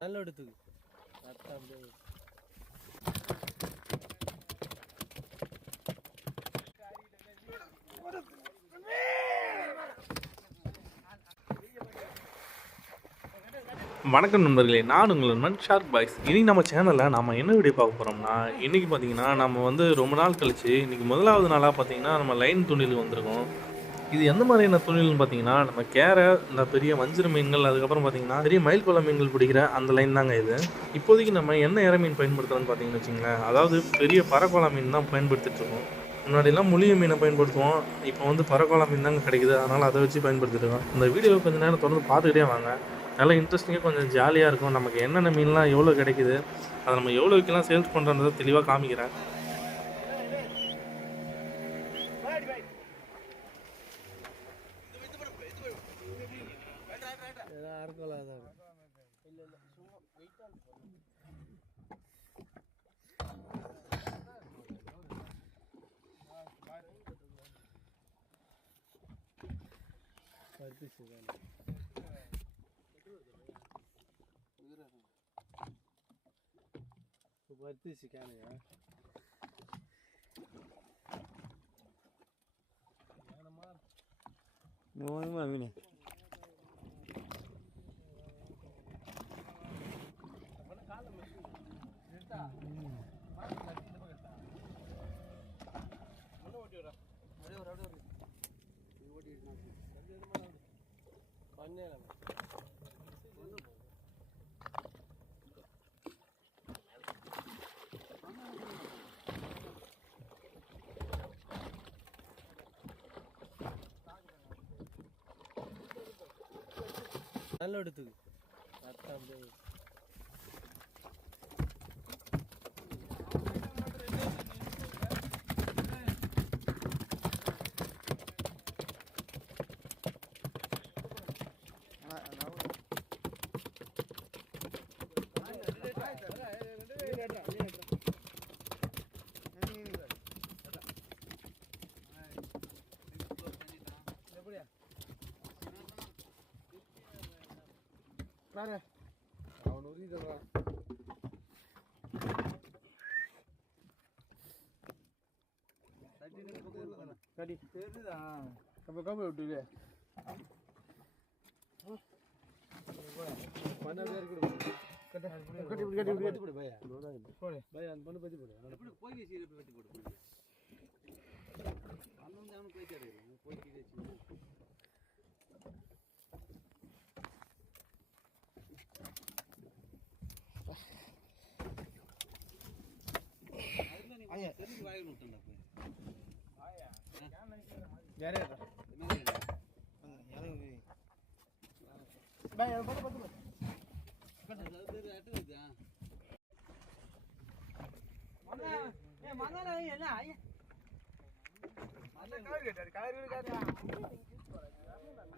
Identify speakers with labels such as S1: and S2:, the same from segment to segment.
S1: நல்ல எடுத்துக்கு. கரெக்டாக அப்படியே
S2: வணக்கம் நண்பர்களே நான் உங்கள் நண்பன் ஷார்க் பாய்ஸ் இனி நம்ம சேனலில் நம்ம என்ன வீடியோ பார்க்க போகிறோம்னா இன்றைக்கி பார்த்தீங்கன்னா நம்ம வந்து ரொம்ப நாள் கழிச்சு இன்றைக்கி முதலாவது நாளாக பார்த்தீங்கன்னா நம்ம லைன் துணிலுக்கு வந்திருக்கோம். இது எந்த மாதிரியான தொழில்னு பார்த்தீங்கன்னா நம்ம கேரை இந்த பெரிய வஞ்சிர மீன்கள் அதுக்கப்புறம் பார்த்தீங்கன்னா பெரிய மயில் குள மீன்கள் பிடிக்கிற அந்த லைன் தாங்க இது. இப்போதைக்கு நம்ம என்ன இற மீன் பயன்படுத்துகிறோம்னு பார்த்தீங்கன்னு வச்சுங்களேன் அதாவது பெரிய பறக்கோளா மீன் தான் பயன்படுத்திட்டு இருக்கோம். முன்னாடிலாம் முழிய மீனை பயன்படுத்துவோம் இப்போ வந்து பறக்கோளா மீன் தாங்க கிடைக்குது அதனால் அதை வச்சு பயன்படுத்திட்டு இருக்கோம். இந்த வீடியோவை கொஞ்சம் நேரம் தொடர்ந்து பார்த்துக்கிட்டே வாங்க. நல்லா இன்ட்ரெஸ்டிங்காக கொஞ்சம் ஜாலியாக இருக்கும். நமக்கு என்னென்ன மீன்லாம் எவ்வளோ கிடைக்குது அதை நம்ம எவ்வளோக்கெல்லாம் சேல்ஸ் பண்ணுறதை தெளிவாக காமிக்கிறேன்.
S1: Berarti sih kan ya. Berarti sih kan ya. Mana mana ini? நல்ல எடுத்துக்கு. அப்படியே அவன் உரிதல்றான் கடி தெரியுதா அப்ப கம்பி விட்டுவே பண்ண பேர் கூட கட்டி கட்டி கட்டி கட்டி போடு பையா போடு பையா அந்த பண்ணு பத்தி போடு. போய் வெட்டி போடு அண்ணன் அவனு போய் தேடு போய் கீழே வேற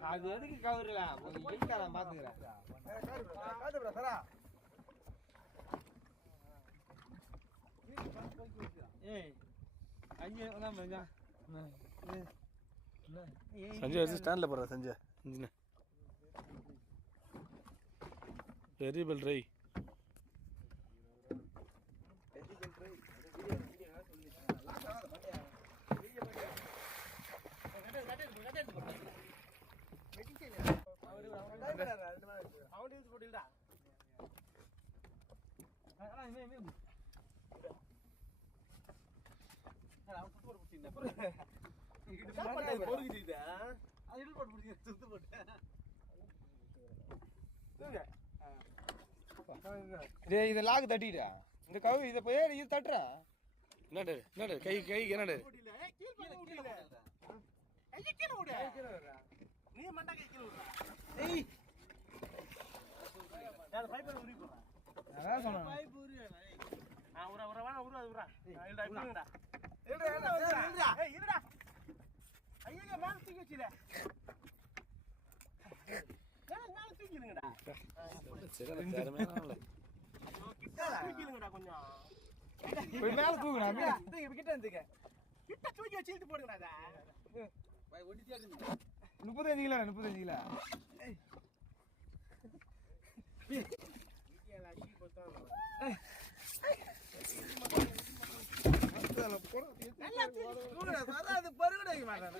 S1: அது எதுக்கு கவர்ல இருக்காதான் பாத்துக்கிறேன் ஏய் அஞ்சு
S2: சஞ்சய் வச்சு ஸ்டாண்டில் போடுற சஞ்சய் பெரிய பெல் ரை
S1: அவன் யூஸ் போட்டில்டா
S3: டேய் இத லாக் தட்டிடா இந்த கவு இத போய் இது தட்டுறா.
S2: என்னடு என்னடு கை கைக்கு என்னடு
S1: நீ மண்டை கை கீழ விடுறா ஏய். யார பைப்பர் உரி போறா
S3: அதான் சொன்னேன்.
S1: பைப் உரி ஆ உர உர வேணா உரு அது உரா இல்லடா இருடா இருடா ஏய் இருடா. ஐயோ மேல தூக்கி வச்சில மேல தூக்கிடுங்கடா தூக்கிடுங்கடா கொஞ்சம்
S3: மேல தூக்குடா மீன்.
S1: தூக்கி கிட்ட இருந்துக்க கிட்ட தூக்கி வச்சு இழுத்து போடுங்கடா
S3: முப்பத்தஞ்சு கிலோ முப்பத்தஞ்சு கிலோ. வராது பருகடைக்க மாட்டானே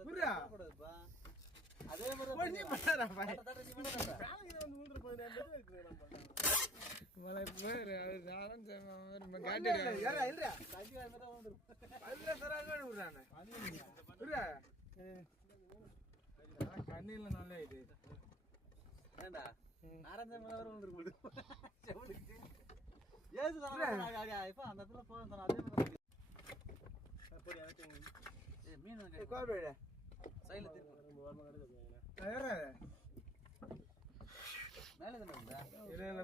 S3: புரியா
S1: அதே
S3: பொண்ணி பண்ணாரா பாய் கண்ணில நல்ல இது ஏண்டா இல்ல.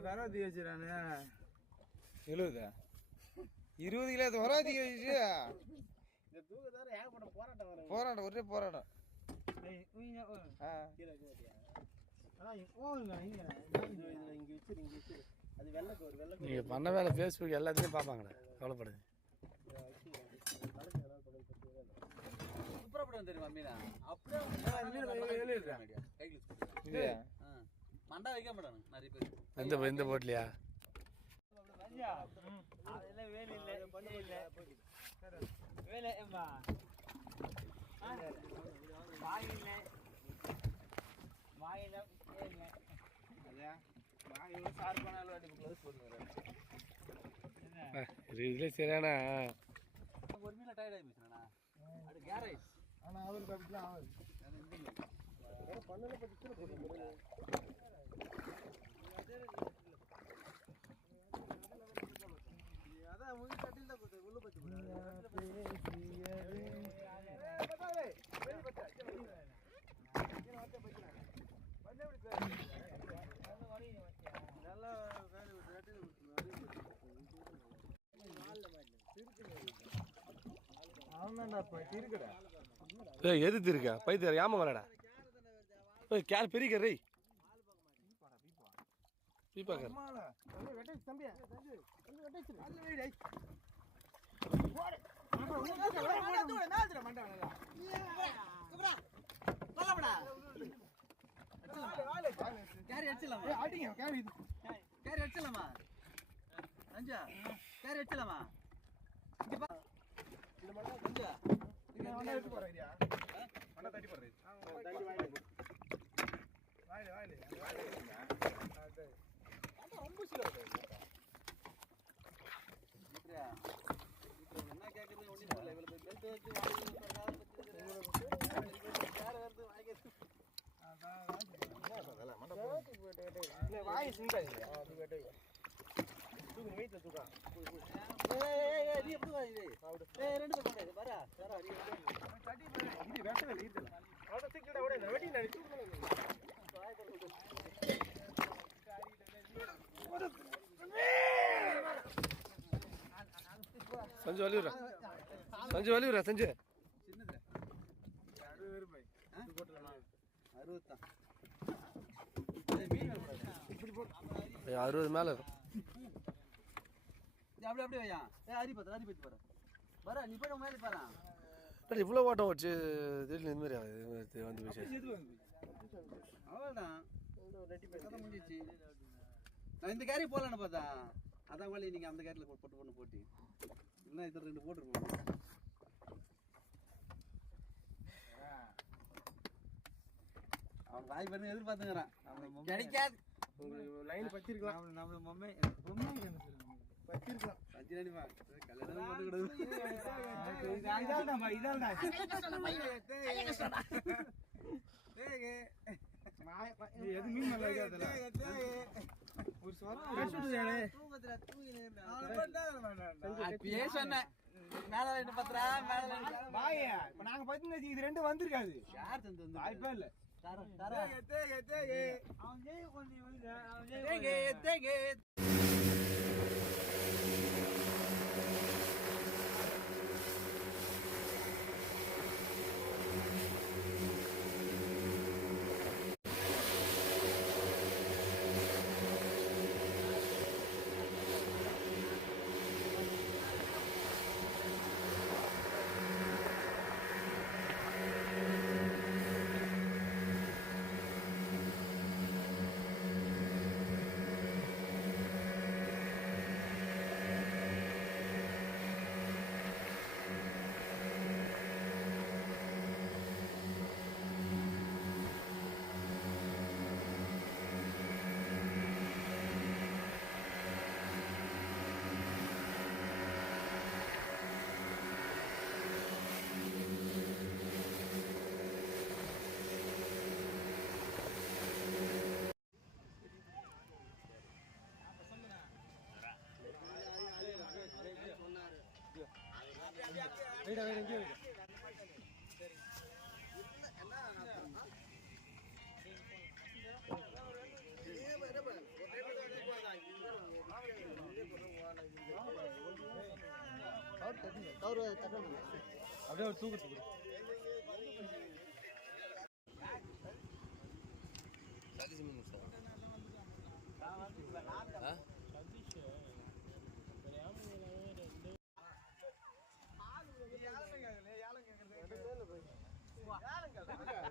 S3: தராதி வச்சுறானே. எழுபதா. இருபது கிலோ வராதி வச்சு.
S1: இந்த தூக்கத்தார ஏகப்பட்ட போராட்டம் வரும்
S3: போராட்டம் ஒரே போராட்டம். ஆ
S1: இங்க வச்சிரு இங்க வச்சிரு அது வெள்ளக்கு ஒரு வெள்ளக்கு
S4: நீங்கள் பண்ண வேலை ஃபேஸ்புக் எல்லாத்தையும் பார்ப்பாங்கண்ணே கவலைப்படுது
S3: இல்லையா?
S5: மண்டா வைக்க மாட்டானு நிறைய பேர்.
S4: எந்த எந்த போட்லையா?
S1: அதெல்லாம் வேலை இல்ல. இல்ல. வேலை ஏம்பா வாயில்ல வாயில
S3: நான் வாட்டி
S4: இதுல சரியானா
S5: ஒரு மீல டயர்ட் ஆகி போச்சுண்ணா அது கேரேஜ்
S3: ஆனால் அவருக்கு அப்படிலாம் ஆகுது
S1: அதான் முழு கட்டில் தான் உள்ள பத்தி நல்லா வேலை
S4: எது திருக்க பைத்தியார் ஏமா வரடா ஏய் கேர் பெரிய ரே பீப்பாக்கர்
S1: தம்பி
S5: கேரி அடிச்சிடலாமா?
S3: அடிங்க கேள்வி
S5: கேரி அடிச்சிடலாமா? அஞ்சா கேரி அடிச்சிடலாமா? இங்க பா. அஞ்சா
S3: மண்ணை எடுத்து போடுறியா மண்ணை தட்டி போடுறது வாயில வாயில வாயில
S5: இப்படியா இப்போ என்ன கேட்கறது ஒன்றும் தெரியல இவ்வளோ பெல்ட் வச்சு வாங்கி கேர் வருது வாங்கி
S4: சஞ்சு வலிவுரா சஞ்சு வலிவுரா சஞ்சு.
S5: சின்னது
S4: அறுபது மேலே
S5: அப்படி அப்படியே வையா ஏ அரி பத்து அரி பத்து பாரு. வரா நீ போய் மேலே பாரு.
S4: இவ்வளோ ஓட்டம் வச்சு திடீர்னு இந்த மாதிரி. இது வந்து விஷயம்
S5: அவ்வளோதான் முடிஞ்சிச்சு. நான் இந்த கேரி போடலான்னு பார்த்தா அதான் வழி. நீங்கள் அந்த கேரியில் போட்டு பொண்ணு போட்டு. இல்லைன்னா இது ரெண்டு போட்டுருப்போம் அவன் வாய் பண்ணி எதிர்பார்த்துங்கிறான் அவன் கிடைக்காது.
S1: உங்களுக்கு லைன் பத்திருக்கலாம்
S5: நம்ம மம்மை
S1: பத்திருக்கலாம்
S5: சச்சினாடிமா கல்யாணம் பண்ணி கொடுது
S3: இதால்தான்பா இதால்தான் நீ எது மீன் நல்லா இருக்காதுல்ல ஒரு
S5: அப்பயே சொன்னேன். மேல ரெண்டு பத்திரா? மேல
S3: நாங்க பத்தி இது ரெண்டு வந்திருக்காது.
S5: யார் தந்து வந்து
S3: வாய்ப்பே இல்ல.
S5: Tara, tara.
S3: Tege, tege,
S5: tege. Ang gay ko ni Wina. Tege, tege.
S1: வைடா வைடா இங்கே வைடா. அப்படியே ஒரு தூக்கத்து சார்.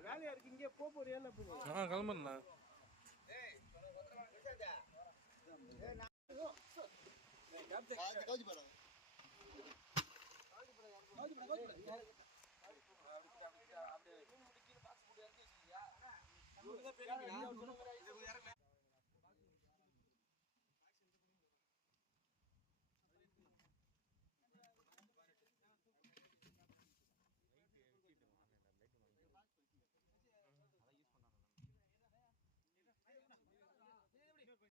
S6: வேலையா இருக்கு இங்கே போக போறியா
S2: ஆ
S5: அப்படியே